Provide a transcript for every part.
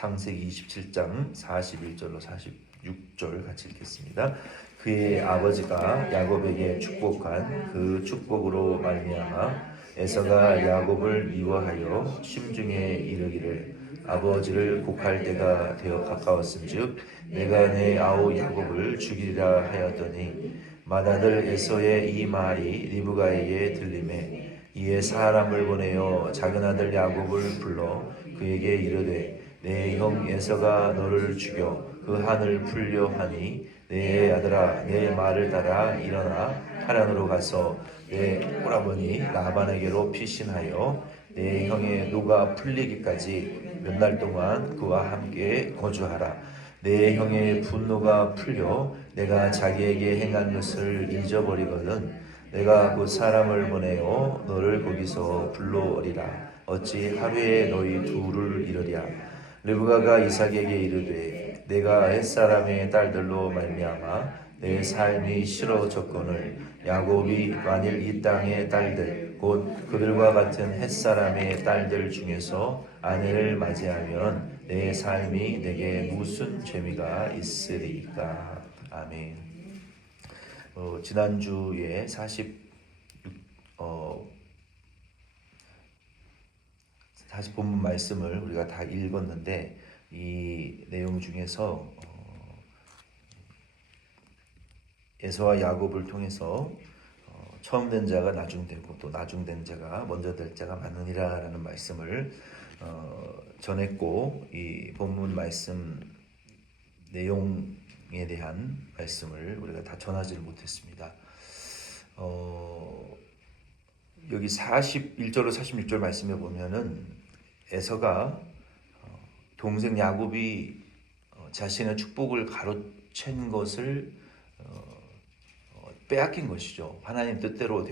창세기 27장 41절로 46절 같이 읽겠습니다. 그의 아버지가 야곱에게 축복한 그 축복으로 말미암아 에서가 야곱을 미워하여 심중에 이르기를 아버지를 곡할 때가 되어 가까웠은즉 내가 내 아우 야곱을 죽이리라 하였더니 맏아들 에서의 이 말이 리브가에게 들리매 이에 사람을 보내어 작은아들 야곱을 불러 그에게 이르되 내 형 에서가 너를 죽여 그 한을 풀려 하니 내 아들아 내 말을 따라 일어나 하란으로 가서 내 오라버니 라반에게로 피신하여 내 형의 노가 풀리기까지 몇 날 동안 그와 함께 거주하라. 내 형의 분노가 풀려 내가 자기에게 행한 것을 잊어버리거든 내가 곧 사람을 보내어 너를 거기서 불러오리라. 어찌 하루에 너희 둘을 이르랴. 르브가가 이삭에게 이르되 내가 햇사람의 딸들로 말미암아 내 삶이 싫어졌거늘 야곱이 만일 이 땅의 딸들 곧 그들과 같은 햇사람의 딸들 중에서 아내를 맞이하면 내 삶이 내게 무슨 재미가 있으리까. 아멘. 지난주에 40 본문 말씀을 우리가 다 읽었는데 이 내용 중에서 에서와 야곱을 통해서 처음 된 자가 나중되고 또 나중된 자가 먼저 될 자가 많으니라라는 말씀을 전했고 이 본문 말씀 내용에 대한 말씀을 우리가 다 전하지를 못했습니다. 여기 41절로 46절 말씀에 보면은 에서가 동생 야곱이 자신의 축복을 가로챈 것을 빼앗긴 것이죠. 하나님 뜻대로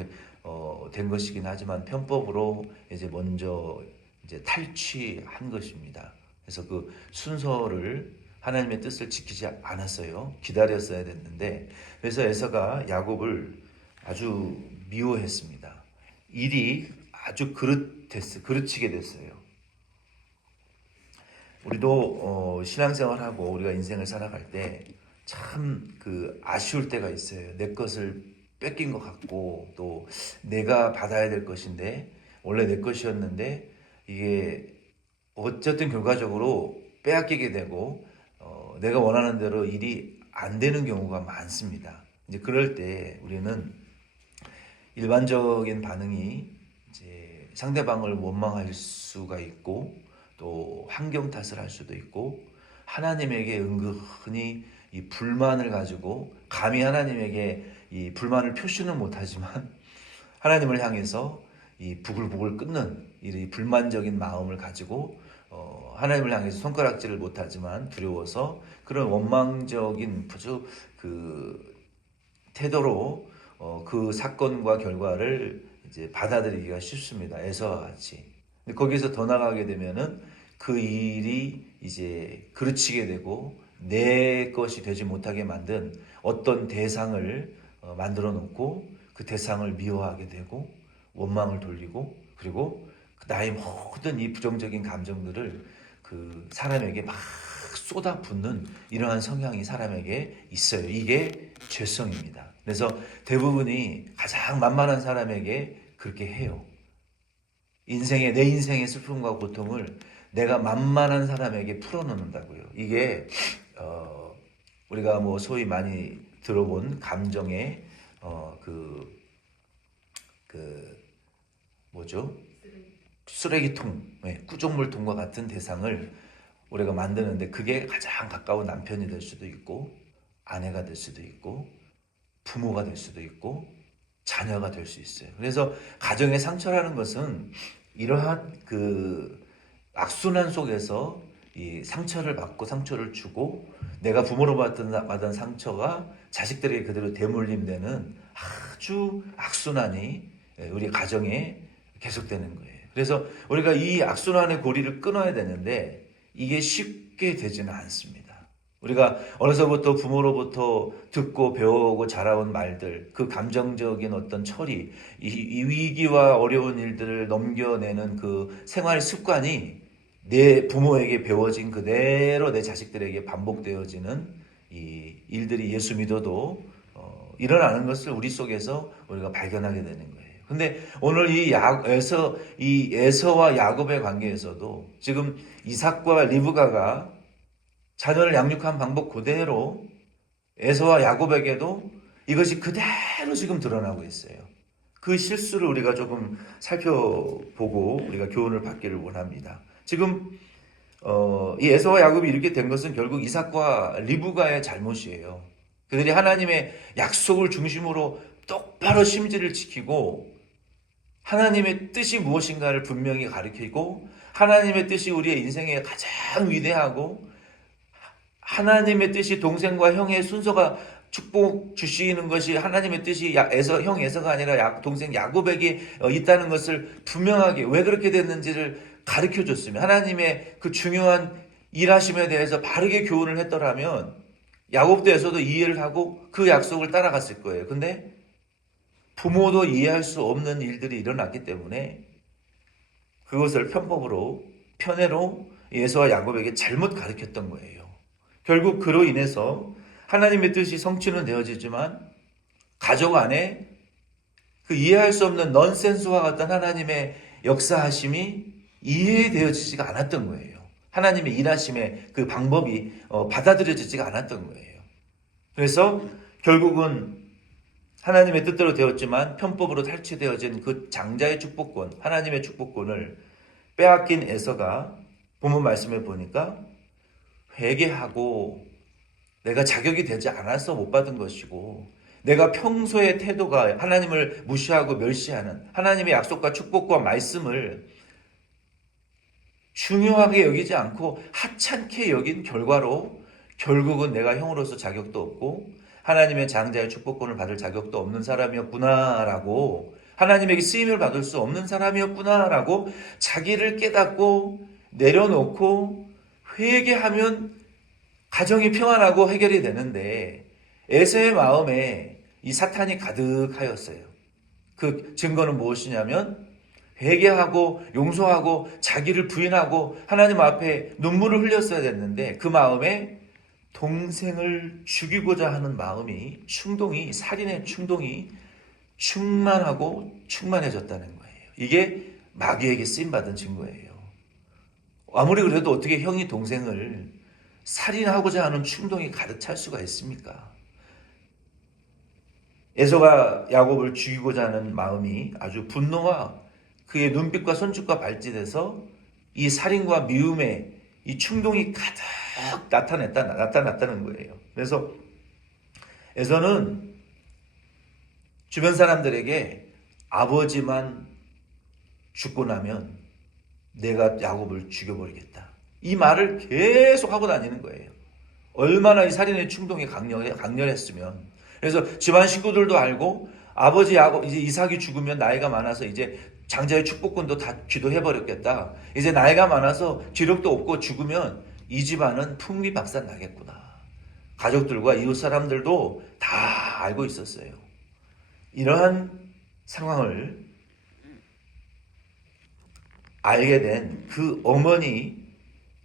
된 것이긴 하지만 편법으로 이제 먼저 이제 탈취한 것입니다. 그래서 그 순서를 하나님의 뜻을 지키지 않았어요. 기다렸어야 됐는데 그래서 에서가 야곱을 아주 미워했습니다. 일이 아주 그르치게 됐어요. 우리도 신앙생활하고 우리가 인생을 살아갈 때 참 아쉬울 때가 있어요. 내 것을 뺏긴 것 같고 또 내가 받아야 될 것인데 원래 내 것이었는데 이게 어쨌든 결과적으로 빼앗기게 되고 내가 원하는 대로 일이 안 되는 경우가 많습니다. 이제 그럴 때 우리는 일반적인 반응이 이제 상대방을 원망할 수가 있고 또 환경 탓을 할 수도 있고 하나님에게 은근히 이 불만을 가지고 감히 하나님에게 이 불만을 표시는 못하지만 하나님을 향해서 이 부글부글 끓는 이 불만적인 마음을 가지고 하나님을 향해서 손가락질을 못하지만 두려워서 그런 원망적인 아주 태도로 그 사건과 결과를 이제 받아들이기가 쉽습니다. 에서와 같이. 근데 거기서 더 나가게 되면은 그 일이 이제 그르치게 되고 내 것이 되지 못하게 만든 어떤 대상을 만들어 놓고 그 대상을 미워하게 되고 원망을 돌리고 그리고 나의 모든 이 부정적인 감정들을 그 사람에게 막 쏟아붓는 이러한 성향이 사람에게 있어요. 이게 죄성입니다. 그래서 대부분이 가장 만만한 사람에게 그렇게 해요. 내 인생의 슬픔과 고통을 내가 만만한 사람에게 풀어놓는다고요. 이게 우리가 뭐 소위 많이 들어본 감정의 뭐죠? 쓰레기통, 구조물통과 같은 대상을 우리가 만드는데 그게 가장 가까운 남편이 될 수도 있고 아내가 될 수도 있고 부모가 될 수도 있고 자녀가 될 수 있어요. 그래서 가정의 상처라는 것은 이러한 악순환 속에서 이 상처를 받고 상처를 주고 내가 부모로 받은 상처가 자식들에게 그대로 되물림되는 아주 악순환이 우리 가정에 계속되는 거예요. 그래서 우리가 이 악순환의 고리를 끊어야 되는데 이게 쉽게 되지는 않습니다. 우리가 어려서부터 부모로부터 듣고 배워오고 자라온 말들, 그 감정적인 어떤 처리, 이 위기와 어려운 일들을 넘겨내는 그 생활 습관이 내 부모에게 배워진 그대로 내 자식들에게 반복되어지는 이 일들이 예수 믿어도 일어나는 것을 우리 속에서 우리가 발견하게 되는 거예요. 근데 오늘 이 에서와 야곱의 관계에서도 지금 이삭과 리브가가 자녀를 양육한 방법 그대로 에서와 야곱에게도 이것이 그대로 지금 드러나고 있어요. 그 실수를 우리가 조금 살펴보고 우리가 교훈을 받기를 원합니다. 지금 이 에서와 야곱이 이렇게 된 것은 결국 이삭과 리브가의 잘못이에요. 그들이 하나님의 약속을 중심으로 똑바로 심지를 지키고 하나님의 뜻이 무엇인가를 분명히 가르치고 하나님의 뜻이 우리의 인생에 가장 위대하고 하나님의 뜻이 동생과 형의 순서가 축복 주시는 것이 하나님의 뜻이 형 에서가 아니라 동생 야곱에게 있다는 것을 분명하게 왜 그렇게 됐는지를 가르쳐 줬으면 하나님의 그 중요한 일하심에 대해서 바르게 교훈을 했더라면 야곱도 에서도 이해를 하고 그 약속을 따라갔을 거예요. 근데 부모도 이해할 수 없는 일들이 일어났기 때문에 그것을 편애로 에서와 야곱에게 잘못 가르쳤던 거예요. 결국 그로 인해서 하나님의 뜻이 성취는 되어지지만 가족 안에 그 이해할 수 없는 넌센스와 같은 하나님의 역사하심이 이해되어지지가 않았던 거예요. 하나님의 일하심의 그 방법이 받아들여지지가 않았던 거예요. 그래서 결국은 하나님의 뜻대로 되었지만 편법으로 탈취되어진 그 장자의 축복권, 하나님의 축복권을 빼앗긴 에서가 본문 말씀에 보니까 회개하고 내가 자격이 되지 않아서 못 받은 것이고 내가 평소의 태도가 하나님을 무시하고 멸시하는 하나님의 약속과 축복과 말씀을 중요하게 여기지 않고 하찮게 여긴 결과로 결국은 내가 형으로서 자격도 없고 하나님의 장자의 축복권을 받을 자격도 없는 사람이었구나라고 하나님에게 쓰임을 받을 수 없는 사람이었구나라고 자기를 깨닫고 내려놓고 회개하면 가정이 평안하고 해결이 되는데 에서의 마음에 이 사탄이 가득하였어요. 그 증거는 무엇이냐면 회개하고 용서하고 자기를 부인하고 하나님 앞에 눈물을 흘렸어야 됐는데 그 마음에 동생을 죽이고자 하는 마음이 살인의 충동이 충만하고 충만해졌다는 거예요. 이게 마귀에게 쓰임받은 증거예요. 아무리 그래도 어떻게 형이 동생을 살인하고자 하는 충동이 가득 찰 수가 있습니까? 에서가 야곱을 죽이고자 하는 마음이 아주 분노와 그의 눈빛과 손짓과 발짓에서 이 살인과 미움의 이 충동이 가득 나타났다는 거예요. 그래서 에서는 주변 사람들에게 아버지만 죽고 나면 내가 야곱을 죽여버리겠다. 이 말을 계속 하고 다니는 거예요. 얼마나 이 살인의 충동이 강렬했으면. 그래서 집안 식구들도 알고 아버지 야곱 이제 이삭이 죽으면 나이가 많아서 이제 장자의 축복권도 다 기도해버렸겠다. 이제 나이가 많아서 기력도 없고 죽으면 이 집안은 풍비박산 나겠구나. 가족들과 이웃 사람들도 다 알고 있었어요. 이러한 상황을 알게 된 그 어머니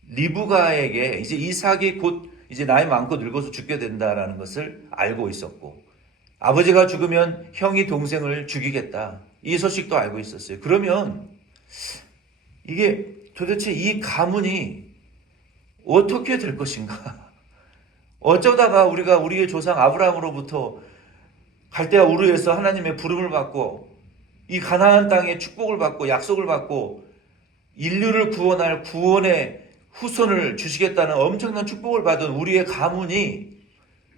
리브가에게 이제 이삭이 곧 이제 나이 많고 늙어서 죽게 된다라는 것을 알고 있었고 아버지가 죽으면 형이 동생을 죽이겠다. 이 소식도 알고 있었어요. 그러면 이게 도대체 이 가문이 어떻게 될 것인가? 어쩌다가 우리가 우리의 조상 아브라함으로부터 갈대아 우르에서 하나님의 부름을 받고 이 가나안 땅에 축복을 받고 약속을 받고 인류를 구원할 구원의 후손을 주시겠다는 엄청난 축복을 받은 우리의 가문이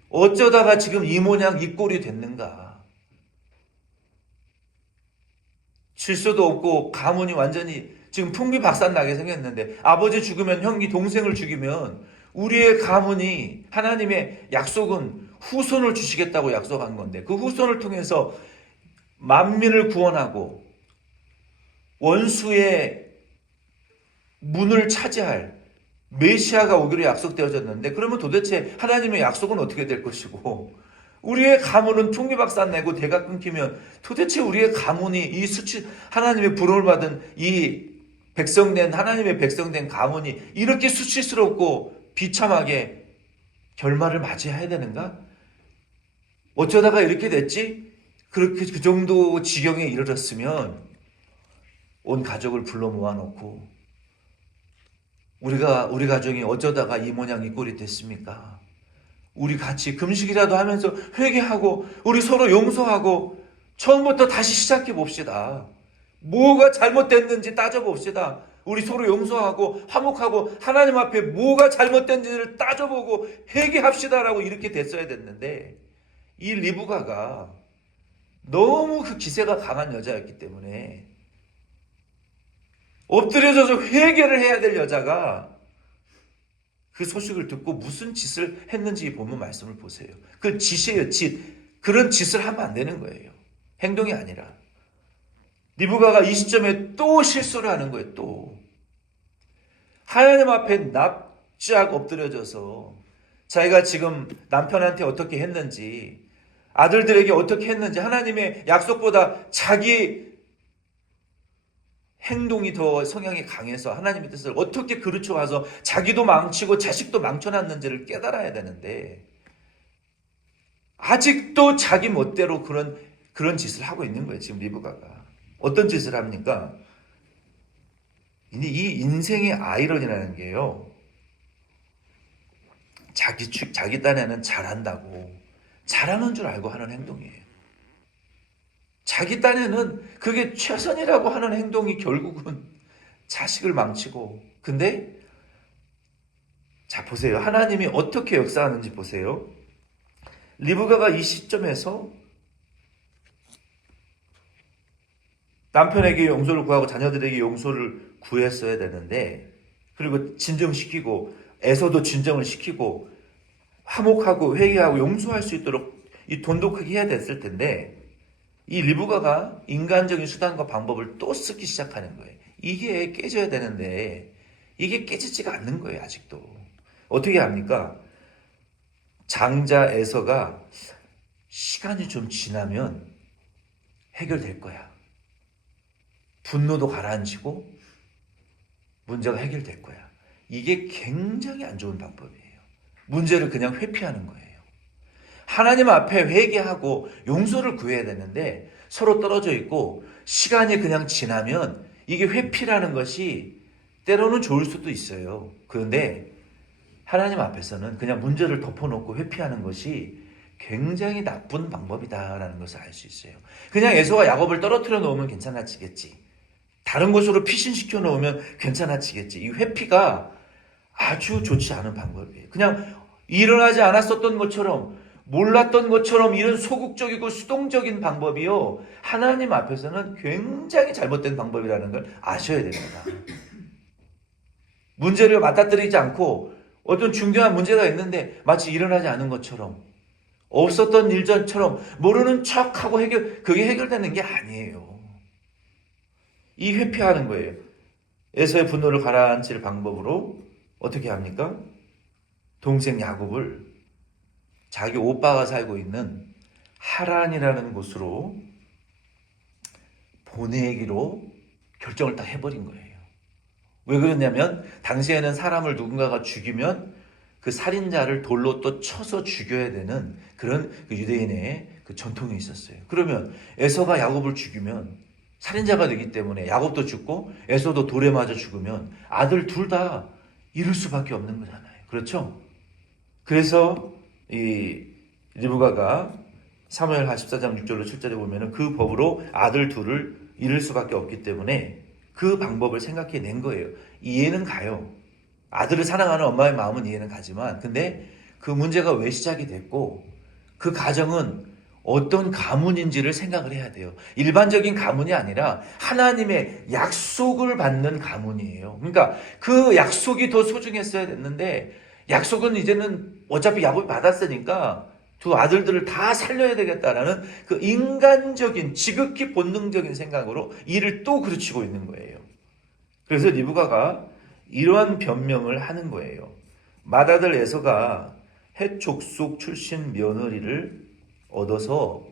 어쩌다가 지금 이 모양 이 꼴이 됐는가? 질서도 없고 가문이 완전히 지금 풍비박산나게 생겼는데 아버지 죽으면 형이 동생을 죽이면 우리의 가문이 하나님의 약속은 후손을 주시겠다고 약속한 건데 그 후손을 통해서 만민을 구원하고 원수의 문을 차지할 메시아가 오기로 약속되어졌는데 그러면 도대체 하나님의 약속은 어떻게 될 것이고 우리의 가문은 풍비박산내고 대가 끊기면 도대체 우리의 가문이 이 하나님의 부름을 받은 이 백성된 하나님의 백성된 가문이 이렇게 수치스럽고 비참하게 결말을 맞이해야 되는가? 어쩌다가 이렇게 됐지? 그렇게 그 정도 지경에 이르렀으면 온 가족을 불러 모아놓고 우리 가정이 어쩌다가 이 모양 이 꼴이 됐습니까? 우리 같이 금식이라도 하면서 회개하고 우리 서로 용서하고 처음부터 다시 시작해 봅시다. 뭐가 잘못됐는지 따져봅시다. 우리 서로 용서하고 화목하고 하나님 앞에 뭐가 잘못된지를 따져보고 회개합시다라고 이렇게 됐어야 됐는데 이 리브가가 너무 그 기세가 강한 여자였기 때문에 엎드려져서 회개를 해야 될 여자가 그 소식을 듣고 무슨 짓을 했는지 보면 말씀을 보세요. 그 짓이에요, 짓. 그런 짓을 하면 안 되는 거예요. 행동이 아니라. 리브가가 이 시점에 또 실수를 하는 거예요, 또. 하나님 앞에 납작 엎드려져서 자기가 지금 남편한테 어떻게 했는지, 아들들에게 어떻게 했는지, 하나님의 약속보다 자기 행동이 더 성향이 강해서 하나님의 뜻을 어떻게 그르쳐와서 자기도 망치고 자식도 망쳐놨는지를 깨달아야 되는데 아직도 자기 멋대로 그런 짓을 하고 있는 거예요. 지금 리브가가. 어떤 짓을 합니까? 이 인생의 아이러니라는 게요. 자기 딴에는 잘한다고 잘하는 줄 알고 하는 행동이에요. 자기 딴에는 그게 최선이라고 하는 행동이 결국은 자식을 망치고. 근데 자 보세요. 하나님이 어떻게 역사하는지 보세요. 리브가가 이 시점에서 남편에게 용서를 구하고 자녀들에게 용서를 구했어야 되는데, 그리고 진정시키고 에서도 진정을 시키고 화목하고 회개하고 용서할 수 있도록 이 돈독하게 해야 됐을 텐데 이 리브가가 인간적인 수단과 방법을 또 쓰기 시작하는 거예요. 이게 깨져야 되는데 이게 깨지지가 않는 거예요. 아직도. 어떻게 합니까? 장자 에서가 시간이 좀 지나면 해결될 거야. 분노도 가라앉히고 문제가 해결될 거야. 이게 굉장히 안 좋은 방법이에요. 문제를 그냥 회피하는 거예요. 하나님 앞에 회개하고 용서를 구해야 되는데 서로 떨어져 있고 시간이 그냥 지나면 이게 회피라는 것이 때로는 좋을 수도 있어요. 그런데 하나님 앞에서는 그냥 문제를 덮어놓고 회피하는 것이 굉장히 나쁜 방법이다라는 것을 알 수 있어요. 그냥 에서가 야곱을 떨어뜨려 놓으면 괜찮아지겠지. 다른 곳으로 피신시켜 놓으면 괜찮아지겠지. 이 회피가 아주 좋지 않은 방법이에요. 그냥 일어나지 않았었던 것처럼 몰랐던 것처럼 이런 소극적이고 수동적인 방법이요. 하나님 앞에서는 굉장히 잘못된 방법이라는 걸 아셔야 됩니다. 문제를 맞닥뜨리지 않고 어떤 중요한 문제가 있는데 마치 일어나지 않은 것처럼 없었던 일전처럼 모르는 척하고 그게 해결되는 게 아니에요. 이 회피하는 거예요. 에서의 분노를 가라앉힐 방법으로 어떻게 합니까? 동생 야곱을 자기 오빠가 살고 있는 하란이라는 곳으로 보내기로 결정을 딱 해버린 거예요. 왜 그러냐면 당시에는 사람을 누군가가 죽이면 그 살인자를 돌로 또 쳐서 죽여야 되는 그런 그 유대인의 그 전통이 있었어요. 그러면 에서가 야곱을 죽이면 살인자가 되기 때문에 야곱도 죽고 에서도 돌에 맞아 죽으면 아들 둘 다 잃을 수밖에 없는 거잖아요. 그렇죠? 그래서 이 리브가가 사무엘 14장 6절로 7절에 보면은 그 법으로 아들 둘을 잃을 수밖에 없기 때문에 그 방법을 생각해 낸 거예요. 이해는 가요. 아들을 사랑하는 엄마의 마음은 이해는 가지만 근데 그 문제가 왜 시작이 됐고 그 가정은 어떤 가문인지를 생각을 해야 돼요. 일반적인 가문이 아니라 하나님의 약속을 받는 가문이에요. 그러니까 그 약속이 더 소중했어야 됐는데 약속은 이제는 어차피 야곱이 받았으니까 두 아들들을 다 살려야 되겠다라는 그 인간적인 지극히 본능적인 생각으로 일을 또 그르치고 있는 거예요. 그래서 리브가가 이러한 변명을 하는 거예요. 맏아들 에서가 헷 족속 출신 며느리를 얻어서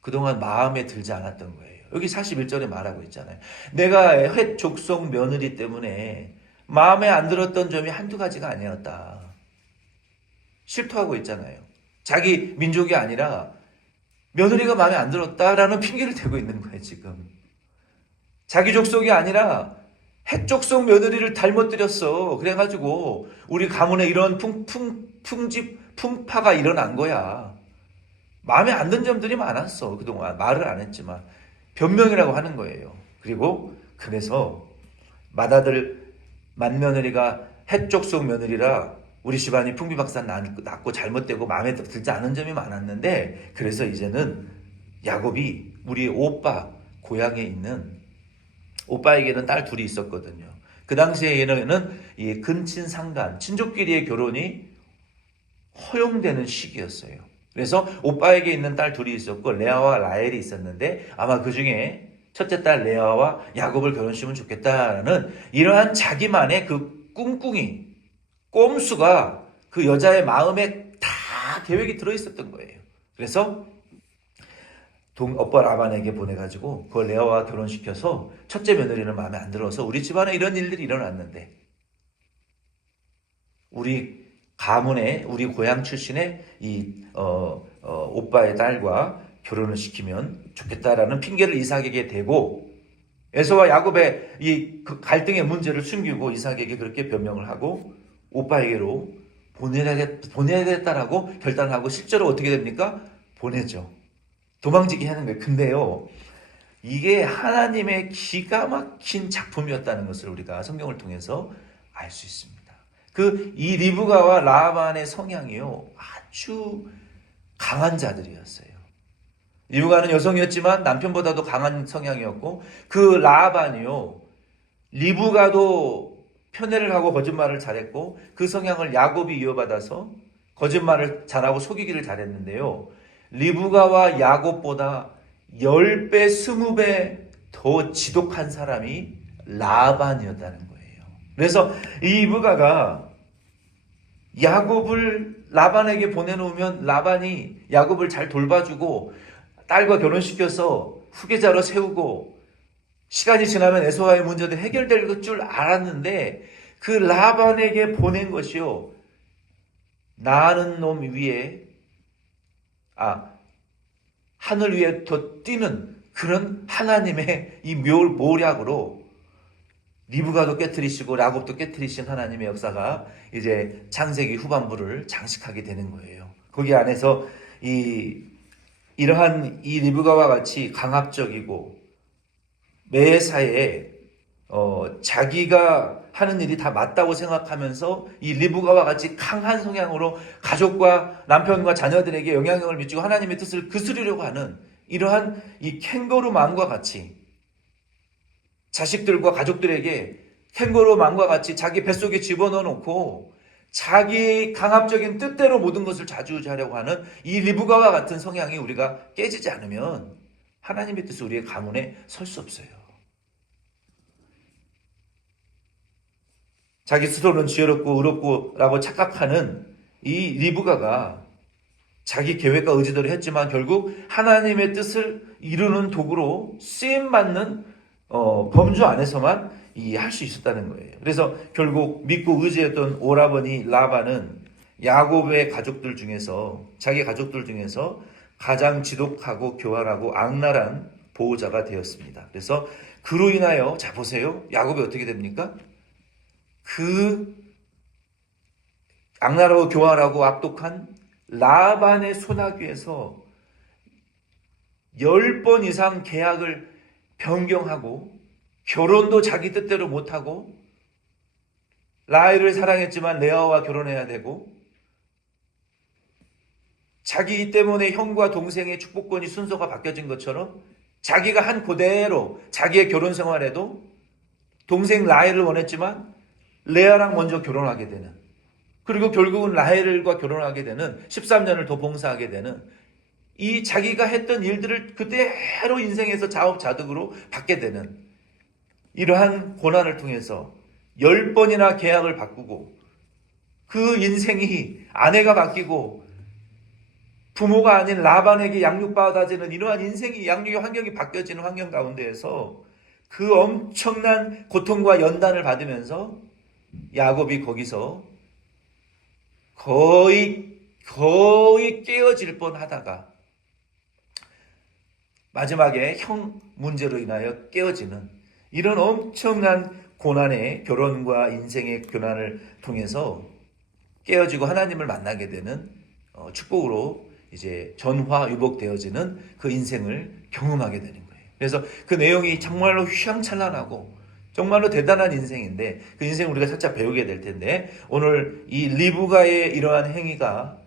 그동안 마음에 들지 않았던 거예요. 여기 41절에 말하고 있잖아요. 내가 헷 족속 며느리 때문에 마음에 안 들었던 점이 한두 가지가 아니었다. 실토하고 있잖아요. 자기 민족이 아니라 며느리가 마음에 안 들었다라는 핑계를 대고 있는 거예요, 지금. 자기 족속이 아니라 헷 족속 며느리를 잘못 들였어. 그래가지고 우리 가문에 이런 풍파가 일어난 거야. 마음에 안 든 점들이 많았어. 그동안 말을 안 했지만 변명이라고 하는 거예요. 그리고 그래서 맏아들 맏며느리가 헷 족속 며느리라 우리 집안이 풍비박산 났고 잘못되고 마음에 들지 않은 점이 많았는데, 그래서 이제는 야곱이 우리 오빠 고향에 있는 오빠에게는 딸 둘이 있었거든요. 그 당시에는 이 근친 상간 친족끼리의 결혼이 허용되는 시기였어요. 그래서 오빠에게 있는 딸 둘이 있었고 레아와 라헬이 있었는데, 아마 그 중에 첫째 딸 레아와 야곱을 결혼시키면 좋겠다라는 이러한 자기만의 그 꿍꿍이 꼼수가 그 여자의 마음에 다 계획이 들어있었던 거예요. 그래서 오빠 라반에게 보내가지고 그걸 레아와 결혼시켜서 첫째 며느리는 마음에 안 들어서 우리 집안에 이런 일들이 일어났는데 우리 가문의 우리 고향 출신의 이 오빠의 딸과 결혼을 시키면 좋겠다라는 핑계를 이삭에게 대고 에서와 야곱의 이 그 갈등의 문제를 숨기고 이삭에게 그렇게 변명을 하고 오빠에게로 보내야겠다라고 결단하고 실제로 어떻게 됩니까? 보내죠. 도망치게 하는 거예요. 근데요, 이게 하나님의 기가 막힌 작품이었다는 것을 우리가 성경을 통해서 알 수 있습니다. 이 리브가와 라반의 성향이요, 아주 강한 자들이었어요. 리브가는 여성이었지만 남편보다도 강한 성향이었고, 그 라반이요, 리브가도 편애를 하고 거짓말을 잘했고, 그 성향을 야곱이 이어받아서 거짓말을 잘하고 속이기를 잘했는데요, 리브가와 야곱보다 10배, 20배 더 지독한 사람이 라반이었다는 거예요. 그래서 이 리브가가 야곱을 라반에게 보내놓으면 라반이 야곱을 잘 돌봐주고 딸과 결혼시켜서 후계자로 세우고 시간이 지나면 에서와의 문제도 해결될 줄 알았는데 그 라반에게 보낸 것이요, 나는 놈 위에 하늘 위에 더 뛰는 그런 하나님의 이 모략으로 리브가도 깨트리시고 야곱도 깨트리신 하나님의 역사가 이제 창세기 후반부를 장식하게 되는 거예요. 거기 안에서 이러한 이 리브가와 같이 강압적이고 매사에 자기가 하는 일이 다 맞다고 생각하면서 이 리브가와 같이 강한 성향으로 가족과 남편과 자녀들에게 영향력을 미치고 하나님의 뜻을 거스르려고 하는 이러한 이 캥거루맘과 같이 자식들과 가족들에게 캥거루맘과 같이 자기 뱃속에 집어넣어 놓고 자기 강압적인 뜻대로 모든 것을 좌지우지하려고 하는 이 리브가와 같은 성향이 우리가 깨지지 않으면 하나님의 뜻이 우리의 가문에 설 수 없어요. 자기 스스로는 지혜롭고 의롭고 라고 착각하는 이 리브가가 자기 계획과 의지대로 했지만 결국 하나님의 뜻을 이루는 도구로 쓰임받는 범주 안에서만 할 수 있었다는 거예요. 그래서 결국 믿고 의지했던 오라버니 라반은 야곱의 가족들 중에서, 자기 가족들 중에서 가장 지독하고 교활하고 악랄한 보호자가 되었습니다. 그래서 그로 인하여, 자 보세요, 야곱이 어떻게 됩니까? 그 악랄하고 교활하고 악독한 라반의 소나귀에서 10번 이상 계약을 변경하고 결혼도 자기 뜻대로 못하고 라헬을 사랑했지만 레아와 결혼해야 되고 자기 때문에 형과 동생의 축복권이 순서가 바뀌어진 것처럼 자기가 한 그대로 자기의 결혼 생활에도 동생 라헬을 원했지만 레아랑 먼저 결혼하게 되는, 그리고 결국은 라헬과 결혼하게 되는, 13년을 더 봉사하게 되는, 이 자기가 했던 일들을 그대로 인생에서 자업자득으로 받게 되는 이러한 고난을 통해서 10번이나 계약을 바꾸고 그 인생이 아내가 바뀌고 부모가 아닌 라반에게 양육받아지는 이러한 인생이 양육의 환경이 바뀌어지는 환경 가운데에서 그 엄청난 고통과 연단을 받으면서 야곱이 거기서 거의 깨어질 뻔하다가 마지막에 형 문제로 인하여 깨어지는 이런 엄청난 고난의 결혼과 인생의 고난을 통해서 깨어지고 하나님을 만나게 되는 축복으로 이제 전화위복되어지는 그 인생을 경험하게 되는 거예요. 그래서 그 내용이 정말로 휘황찬란하고 정말로 대단한 인생인데 그 인생 우리가 살짝 배우게 될 텐데 오늘 이 리브가의 이러한 행위가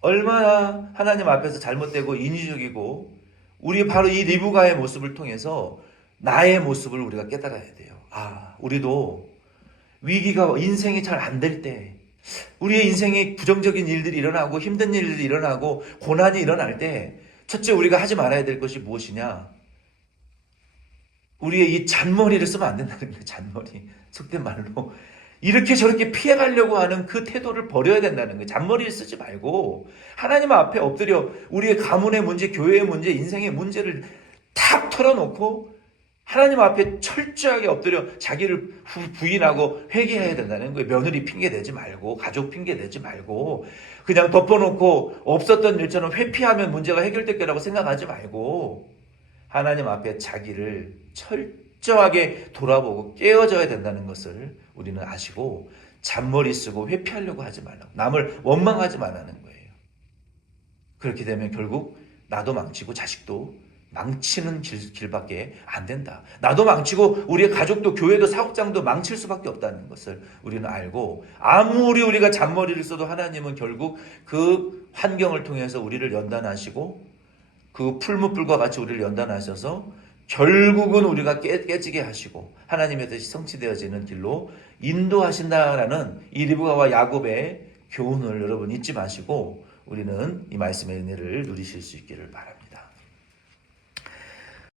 얼마나 하나님 앞에서 잘못되고 인위적이고 우리 바로 이 리브가의 모습을 통해서 나의 모습을 우리가 깨달아야 돼요. 우리도 위기가 인생이 잘 안 될 때 우리의 인생에 부정적인 일들이 일어나고 힘든 일들이 일어나고 고난이 일어날 때 첫째 우리가 하지 말아야 될 것이 무엇이냐? 우리의 이 잔머리를 쓰면 안 된다는 거예요. 잔머리. 속된 말로. 이렇게 저렇게 피해가려고 하는 그 태도를 버려야 된다는 거예요. 잔머리를 쓰지 말고 하나님 앞에 엎드려 우리의 가문의 문제, 교회의 문제, 인생의 문제를 탁 털어놓고 하나님 앞에 철저하게 엎드려 자기를 부인하고 회개해야 된다는 거예요. 며느리 핑계 대지 말고 가족 핑계 대지 말고 그냥 덮어놓고 없었던 일처럼 회피하면 문제가 해결될 거라고 생각하지 말고 하나님 앞에 자기를 철저하게 돌아보고 깨어져야 된다는 것을 우리는 아시고 잔머리 쓰고 회피하려고 하지 말라고 남을 원망하지 말라는 거예요. 그렇게 되면 결국 나도 망치고 자식도 망치는 길밖에 안 된다. 나도 망치고 우리의 가족도 교회도 사업장도 망칠 수밖에 없다는 것을 우리는 알고 아무리 우리가 잔머리를 써도 하나님은 결국 그 환경을 통해서 우리를 연단하시고 그 풀무불과 같이 우리를 연단하셔서 결국은 우리가 깨지게 하시고 하나님의 뜻이 성취되어지는 길로 인도하신다라는 이 리브가와 야곱의 교훈을 여러분 잊지 마시고 우리는 이 말씀의 은혜를 누리실 수 있기를 바랍니다.